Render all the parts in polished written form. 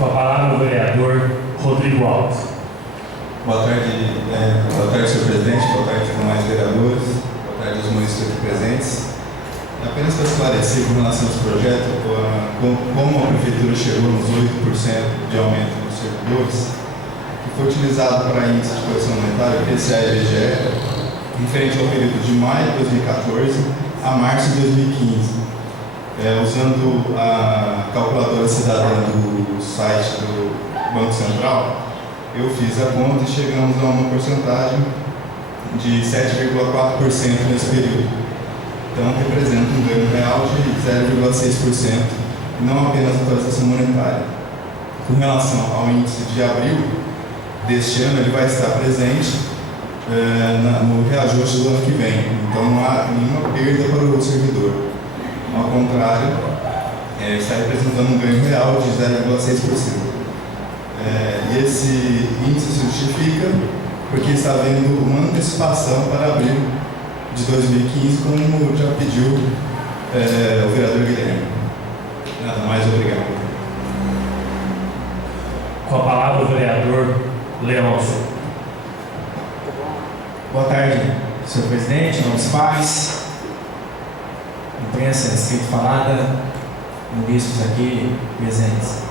Com a palavra o vereador Rodrigo Alves. Boa tarde, senhor presidente, boa tarde, demais vereadores, boa tarde aos munícipes aqui presentes. Apenas para esclarecer com relação a esse projeto, como a prefeitura chegou nos 8% de aumento dos servidores, que foi utilizado para índice de correção monetária, PCA e IBGE, referente ao período de maio de 2014 a março de 2015. Usando a calculadora cidadã do site do Banco Central, eu fiz a conta e chegamos a uma porcentagem de 7,4% nesse período. Então, representa um ganho real de 0,6%, e não apenas a atualização monetária. Com relação ao índice de abril deste ano, ele vai estar presente no reajuste do ano que vem. Então, não há nenhuma perda para o servidor. Ao contrário, está representando um ganho real de 0,6%. E esse índice se justifica porque está havendo uma antecipação para abril de 2015, como já pediu o vereador Guilherme. Nada mais, obrigado. Com a palavra o vereador Leôncio. Boa tarde, senhor presidente, nobres pais, imprensa escrita e falada, munícipes aqui presentes.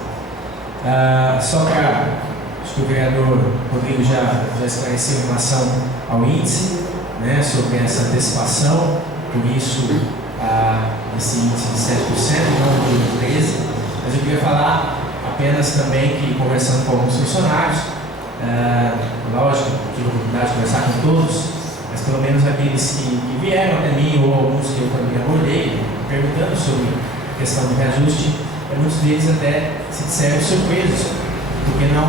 Só para, acho que o vereador Rodrigo já esclareceu em relação ao índice, né, sobre essa antecipação, por isso esse índice de 7%, não de 13%, mas eu queria falar apenas também que, conversando com alguns funcionários, lógico, tive a oportunidade de conversar com todos, mas pelo menos aqueles que vieram até mim, ou alguns que eu também abordei, perguntando sobre a questão do reajuste, muitos deles até se disseram surpresos, porque não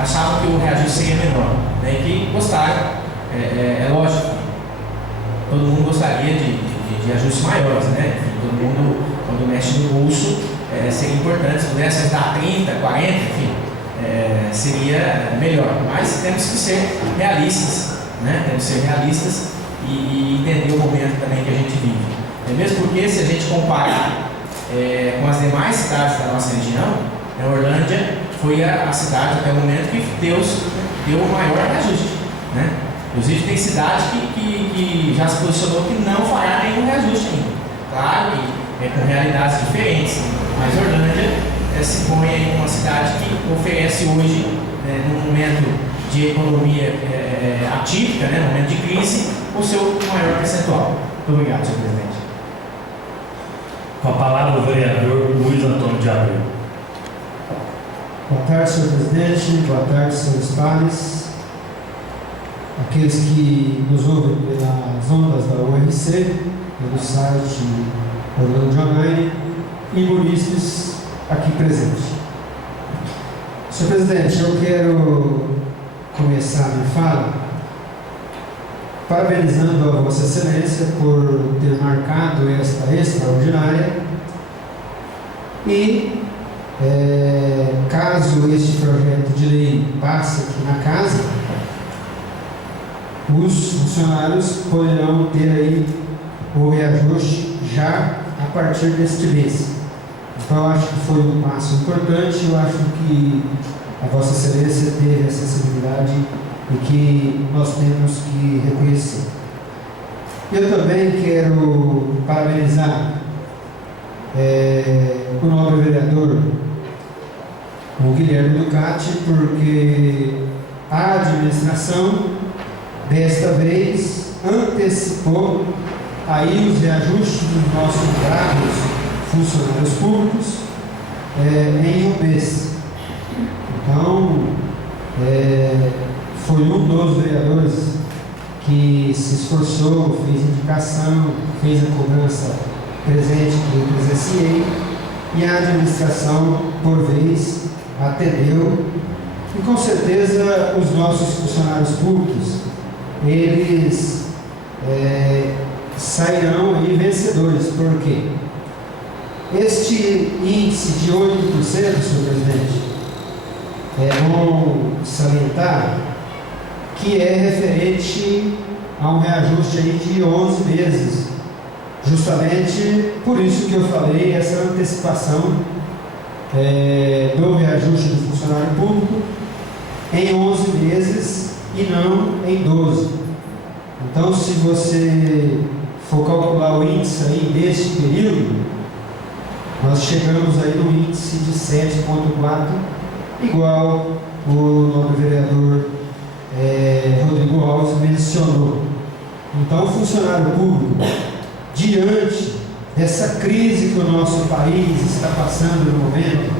achavam que o reajuste seria menor, né, e que gostaram. É lógico, todo mundo gostaria de ajustes maiores, né? Enfim, todo mundo, quando mexe no bolso, seria importante, se pudesse dar 30, 40, enfim, seria melhor. Mas temos que ser realistas, né? Temos que ser realistas e entender o momento também que a gente vive. Mesmo porque, se a gente comparar com as demais cidades da nossa região, a Orlândia foi a cidade até o momento que Deus deu o maior reajuste, né? Inclusive tem cidade que já se posicionou que não fará nenhum reajuste ainda. Claro que com realidades diferentes, mas Orlândia se põe em uma cidade que oferece hoje, num momento de economia atípica, né, num momento de crise, o seu maior percentual. Muito obrigado, senhor presidente. Com a palavra o vereador Luiz Antônio de Abreu. Boa tarde, senhor presidente. Boa tarde, senhores pares. Aqueles que nos ouvem pelas ondas da URC, pelo site Orlândia Online e munícipes aqui presentes. Senhor presidente, eu quero começar minha fala parabenizando a Vossa Excelência por ter marcado esta extraordinária e, caso este projeto de lei passe aqui na casa, os funcionários poderão ter aí o reajuste já a partir deste mês. Então, eu acho que foi um passo importante, eu acho que a Vossa Excelência teve essa sensibilidade e que nós temos que reconhecer. Eu também quero parabenizar o nobre vereador, o Guilherme Ducati, porque a administração desta vez antecipou aí os reajustes dos nossos bravos funcionários públicos em um mês. Então, foi um dos vereadores que se esforçou, fez indicação, fez a cobrança presente que eu presenciei, e a administração, por vez, atendeu. E com certeza os nossos funcionários públicos, eles sairão aí vencedores. Por quê? Este índice de 8%, senhor presidente, é bom salientar que é referente a um reajuste aí de 11 meses, justamente por isso que eu falei, essa antecipação do reajuste do funcionário público em 11 meses e não em 12. Então, se você for calcular o índice aí deste período, nós chegamos aí no índice de 7,4, igual o nobre vereador Rodrigo Alves mencionou. Então, o funcionário público, diante dessa crise que o nosso país está passando no momento,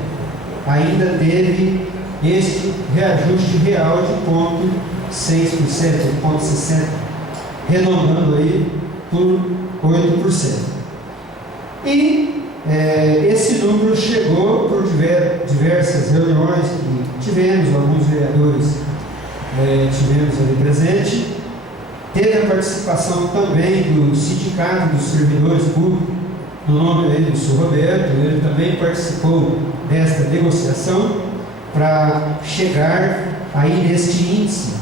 ainda teve este reajuste real de 0,6%, 0,60%, arredondando aí por 8%. E esse número chegou por diversas reuniões que tivemos, alguns vereadores tivemos ali presente. Teve a participação também do Sindicato dos Servidores Públicos, no nome aí do senhor Roberto. Ele também participou desta negociação para chegar aí neste índice,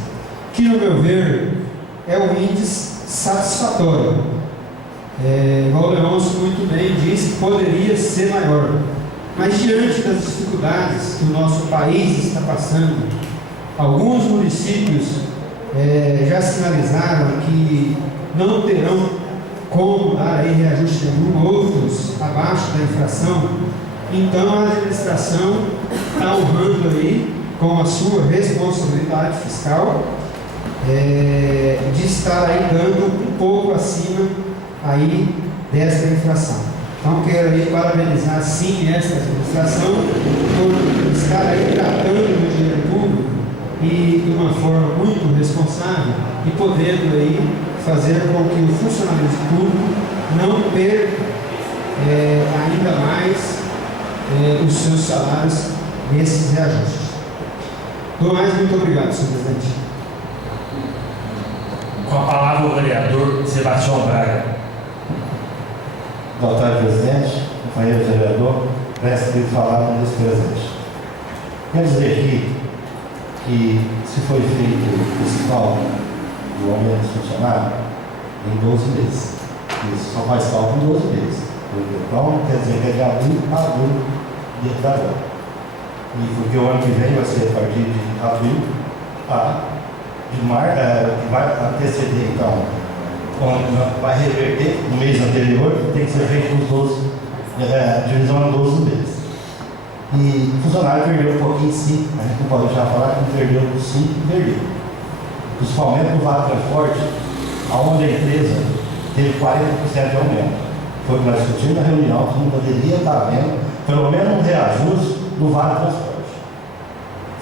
que, no meu ver, é um índice satisfatório. O Leôncio muito bem disse que poderia ser maior, mas diante das dificuldades que o nosso país está passando, alguns municípios já sinalizaram que não terão como dar aí reajuste nenhum, outros abaixo da inflação. Então a administração está honrando aí com a sua responsabilidade fiscal de estar aí dando um pouco acima aí desta inflação. Então quero aí parabenizar sim essa administração por estar aí tratando do dinheiro público e de uma forma muito responsável e podendo aí fazer com que o funcionalismo público não perca ainda mais os seus salários nesses reajustes. Do mais, muito obrigado, senhor presidente. Com a palavra o vereador Sebastião Braga. Boa tarde, presidente, companheiro vereador, preste falar desse presente. Quero dizer aqui que se foi feito esse cálculo do aumento do funcionário em 12 meses. Isso só faz cálculo em 12 meses. Então, quer dizer que é de abril a abril de agora. E porque o ano que vem vai ser a partir de abril de março, que vai anteceder, então, quando vai reverter no mês anterior, tem que ser feito os 12, divisão em 12 meses. E o funcionário perdeu um pouquinho sim, a gente não pode deixar falar que perdeu sim, perdeu. Principalmente no Vale Transporte, onde a empresa teve 40% de aumento. Foi o que nós discutimos na reunião, que não poderia estar havendo pelo menos um reajuste no Vale Transporte.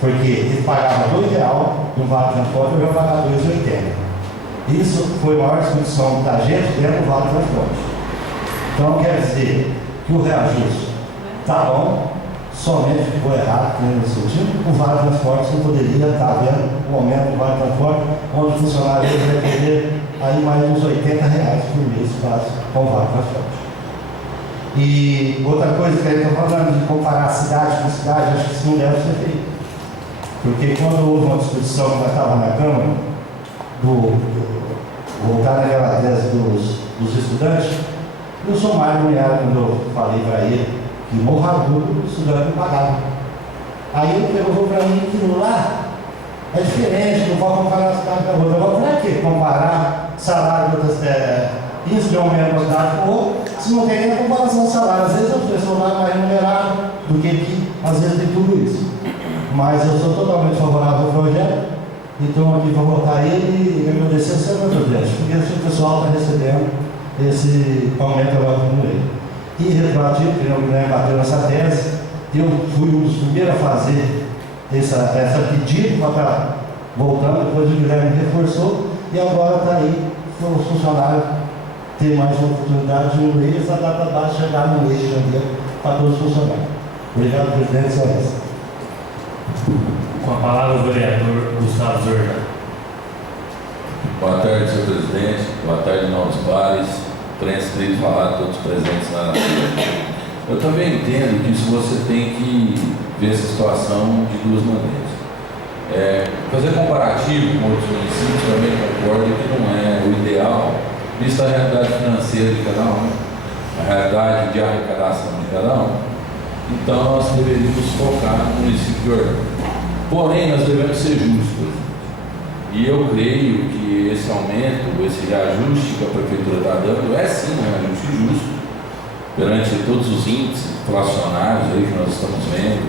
Porque ele pagava R$2 no Vale Transporte, eu ia pagar R$2,80. Isso foi a maior discussão da gente dentro do Vale Transporte. Então quer dizer que o reajuste está bom, somente ficou errado, como nós discutimos, o Vale Transporte não poderia estar vendo o aumento do Vale Transporte, onde o funcionário vai perder aí mais uns R$80 por mês com o Vale Transporte. E outra coisa que a gente está falando de comparar cidade com cidade, acho que isso não deve ser feito. Porque quando houve uma discussão que nós estávamos na Câmara, voltar naquela tese dos estudantes, e o Sr. Mário Cunhado, quando eu falei para ele que morrador o estudante não pagava. Aí ele perguntou para mim que lá é diferente, não pode comparar a cidade com a outra. Agora, para que comparar salário de outras isso de aumento da cidade com outra, se não tem nem a comparação de salário? Às vezes as pessoas lá mais remuneradas do que aqui, às vezes tem tudo isso. Mas eu sou totalmente favorável ao projeto, então aqui vou votar ele e agradecer ao senhor presidente, porque o pessoal está recebendo esse aumento agora com ele. E retroativo, que não bateu nessa tese, eu fui um dos primeiros a fazer essa pedido para estar voltando, depois o Guilherme reforçou, e agora está aí para o funcionário ter mais uma oportunidade de diminuir essa data base, chegar no mês de janeiro para todos os funcionários. Obrigado, presidente, só isso. Com a palavra o vereador Gustavo Zorda. Boa tarde, senhor presidente. Boa tarde, novos pares. Prensa, querido falar, todos presentes lá na frente. Eu também entendo que isso você tem que ver essa situação de duas maneiras. Fazer comparativo com outros municípios, também concordo que não é o ideal, visto a realidade financeira de cada um, a realidade de arrecadação de cada um. Então nós deveríamos focar no município de Orlando. Porém, nós devemos ser justos. E eu creio que esse aumento, esse reajuste que a Prefeitura está dando, é sim um reajuste justo, perante todos os índices inflacionários aí que nós estamos vendo,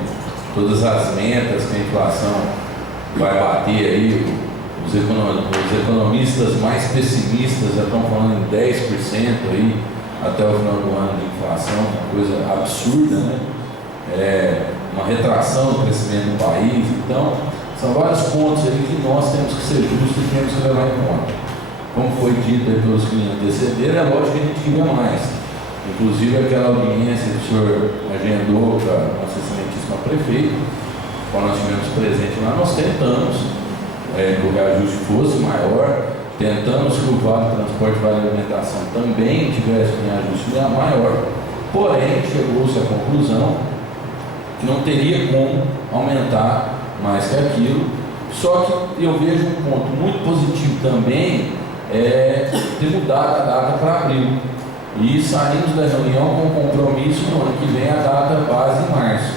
todas as metas que a inflação vai bater aí. Os economistas mais pessimistas já estão falando em 10% aí até o final do ano de inflação, uma coisa absurda, né? Uma retração do crescimento do país. Então, são vários pontos aí que nós temos que ser justos e temos que levar em conta. Como foi dito aí pelos que me antecederam, é lógico que a gente queria mais. Inclusive aquela audiência que o senhor agendou para a nossa excelentíssima prefeita, quando nós tivemos presente lá, nós tentamos que o reajuste fosse maior, tentamos que o Vale Transporte e Vale Alimentação também tivesse um reajuste maior, porém chegou-se à conclusão que não teria como aumentar mais que aquilo. Só que eu vejo um ponto muito positivo também, ter mudado a data para abril. E saímos da reunião com o compromisso no ano que vem a data base em março.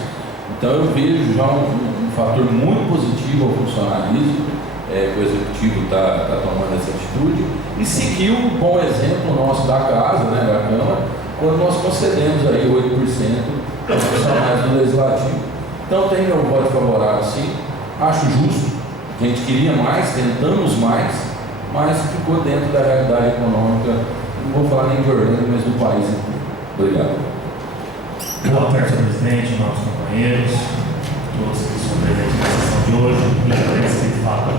Então eu vejo já um fator muito positivo ao funcionalismo, que o executivo está tomando essa atitude, e seguiu um bom exemplo nosso da casa, né, da Câmara, quando nós concedemos aí 8% aos funcionários do Legislativo. Então tem meu voto favorável sim, acho justo, a gente queria mais, tentamos mais, mas ficou dentro da realidade econômica, não vou falar nem de Orlando, mas do país inteiro. Obrigado. Boa tarde, senhor presidente, novos companheiros, todos que estão presentes na sessão de hoje. E a que fala,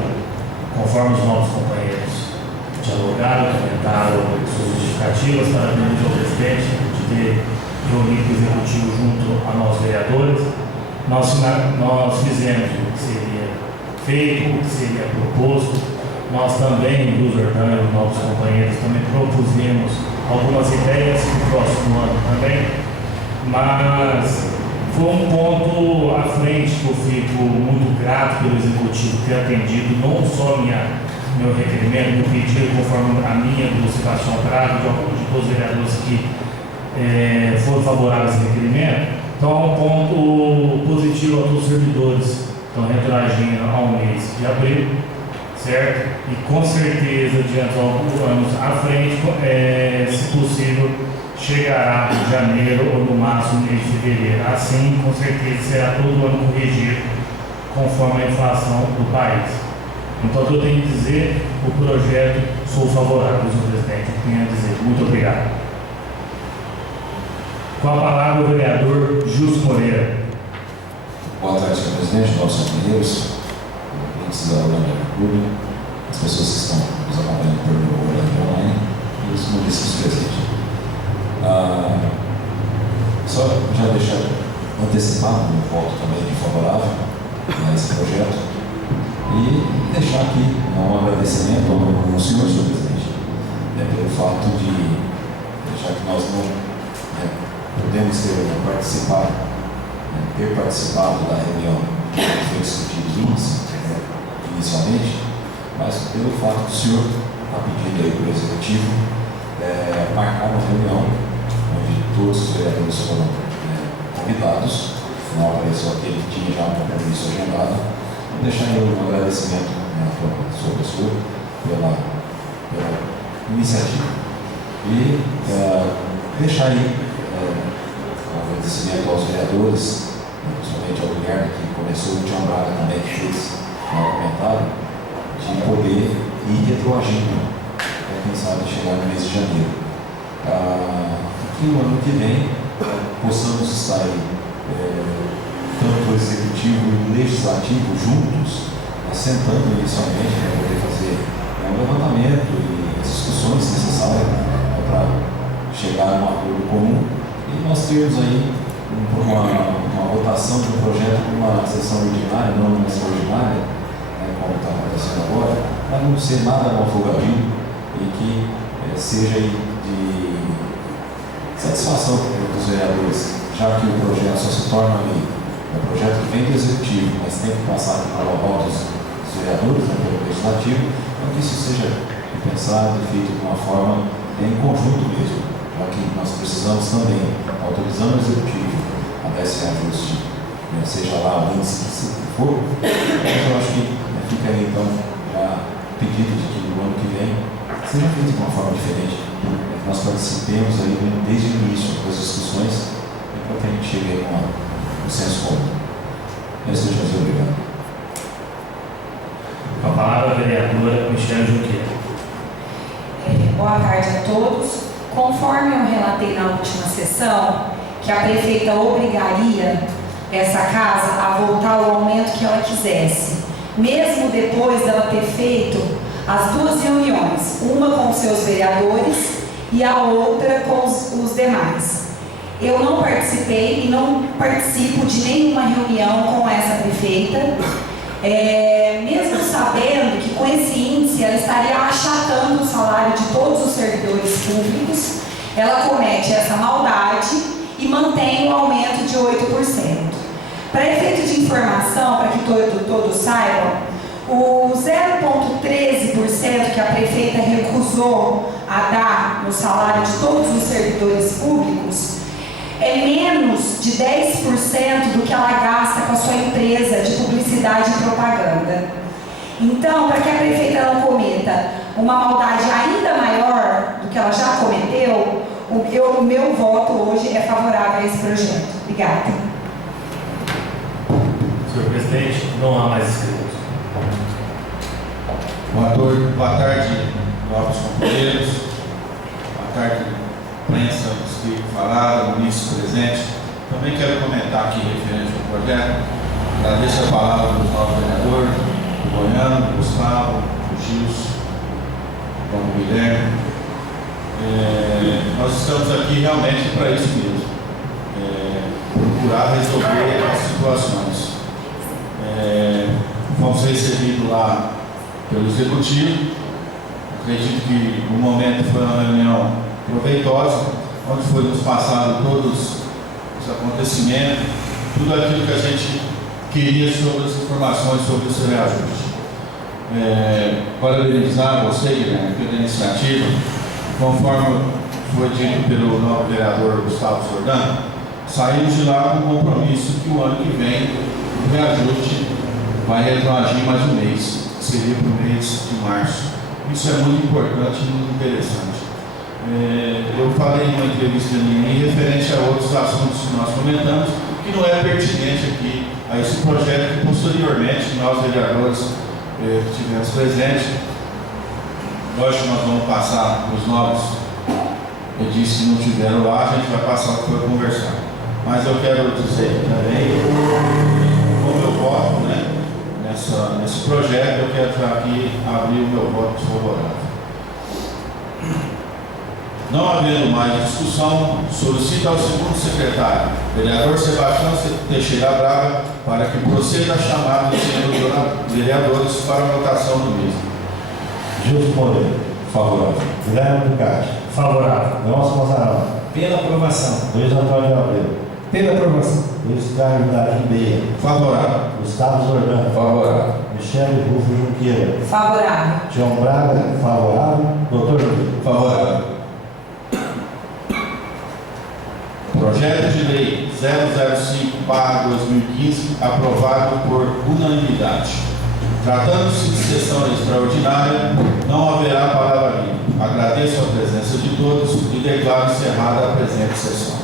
conforme os novos companheiros dialogaram, comentaram suas justificativas, parabéns ao presidente de ter reunido o executivo junto a nós vereadores. Nós fizemos o que seria feito, o que seria proposto. Nós também, Luz Jordão, os novos companheiros, também propusemos algumas ideias para o próximo ano também, mas foi um ponto à frente que eu fico muito grato pelo Executivo ter atendido não só meu requerimento, meu pedido, conforme a minha solicitação prática de todos os vereadores que foram favoráveis a esse requerimento. Então, é um ponto positivo a todos os servidores que estão retroagindo ao mês de abril, certo? E com certeza, diante de alguns anos à frente, se possível, chegará em janeiro ou no máximo mês de fevereiro. Assim, com certeza, será todo ano corrigido conforme a inflação do país. Então, o que eu tenho que dizer, o projeto, sou favorável, senhor presidente, eu tenho a dizer. Muito obrigado. Com a palavra, o vereador Justo Moreira. Boa tarde, senhor presidente, nossos companheiros, ouvintes da Orlando Clube, as pessoas que estão nos acompanhando por Orlando Online e os municípios presentes. Só já deixar antecipado o meu voto também favorável a esse projeto e deixar aqui um agradecimento ao senhor presidente, pelo fato de deixar que nós não podemos ter participado da reunião que foi discutido inicialmente, mas pelo fato do senhor estar pedindo aí para o executivo marcar uma reunião onde todos os vereadores foram convidados, afinal apareceu aquele que tinha já um compromisso agendado. Vou deixar aí um agradecimento à sua pessoa pela iniciativa e deixar aí um agradecimento aos vereadores, principalmente ao Guilherme, que começou, o Tião Braga também, que fez um comentário, de poder ir retroagindo, quem sabe chegar no mês de janeiro. Que no ano que vem possamos estar aí, tanto o executivo e o legislativo juntos, assentando inicialmente para poder fazer um levantamento e as discussões necessárias para chegar a um acordo comum e nós termos aí uma votação de um projeto para uma sessão ordinária, não uma sessão ordinária, como está acontecendo agora, para não ser nada malfogadinho e que seja aí de satisfação dos vereadores, já que o projeto só se torna ali um projeto que vem do executivo, mas tem que passar aqui para o voto dos vereadores, pelo legislativo, então que isso seja pensado e feito de uma forma em conjunto mesmo, já que nós precisamos também, autorizando o executivo a houvesse reajuste, seja lá o índice que for. Mas eu acho que fica aí então pedido de que no ano que vem seja feito de uma forma diferente. Nós participemos aí desde o início das discussões para que a gente chegue aí com um senso comum. Muito obrigado. Com a palavra a vereadora Michele Junqueira. Boa tarde a todos. Conforme eu relatei na última sessão, que a prefeita obrigaria essa casa a voltar ao aumento que ela quisesse, mesmo depois dela ter feito as duas reuniões, uma com os seus vereadores e a outra com os demais. Eu não participei e não participo de nenhuma reunião com essa prefeita, mesmo sabendo que com esse índice ela estaria achatando o salário de todos os servidores públicos. Ela comete essa maldade e mantém o aumento de 8%. Para efeito de informação, para que todos saibam, o 0,13% que a prefeita recusou a dar no salário de todos os servidores públicos é menos de 10% do que ela gasta com a sua empresa de publicidade e propaganda. Então, para que a prefeita não cometa uma maldade ainda maior do que ela já cometeu, o meu voto hoje é favorável a esse projeto. Obrigada. Senhor presidente, não há mais inscritos. Boa tarde, novos companheiros. Boa tarde, imprensa, inscrito, falada, ministro presente. Também quero comentar aqui referente ao projeto. Agradeço a palavra do novo vereador, do Goiano, do Gustavo, do Gilson, do Guilherme. Nós estamos aqui realmente para isso mesmo, procurar resolver as situações. Fomos recebidos lá pelo Executivo. Acredito que o momento foi uma reunião proveitosa, onde foi nos passado todos os acontecimentos, tudo aquilo que a gente queria sobre as informações sobre esse reajuste. Parabenizar você, Guilherme, pela iniciativa. Conforme foi dito pelo novo vereador Gustavo Sordano, saímos de lá com o compromisso que o ano que vem o reajuste vai retroagir mais um mês, que seria para o mês de março. Isso é muito importante e muito interessante. Eu falei em uma entrevista minha referente a outros assuntos que nós comentamos, que não é pertinente aqui a esse projeto que posteriormente nós vereadores tivemos presentes. Lógico que nós vamos passar para os novos edis que não tiveram lá, a gente vai passar o que foi conversar. Mas eu quero dizer também, como eu voto nesse projeto, eu quero aqui abrir o meu voto favorável. Não havendo mais discussão, solicito ao segundo secretário, vereador Sebastião Teixeira Braga, para que proceda a chamada dos senhores vereadores para a votação do mesmo. Gilson Moreira. Favorável. Guilherme Ducati. Favorável. Nelson Mazarão. Pela aprovação. Luiz Antônio de Abreu. Pela aprovação. Luiz Carlos Darim Beia. Favorável. Gustavo Zordano. Favorável. Michele Rufo Junqueira. Favorável. Tião Braga, favorável. Doutor Luiz. Favorável. Projeto de Lei 005/2015, aprovado por unanimidade. Tratando-se de sessão extraordinária, não haverá palavra livre. Agradeço a presença de todos e declaro encerrada a presente sessão.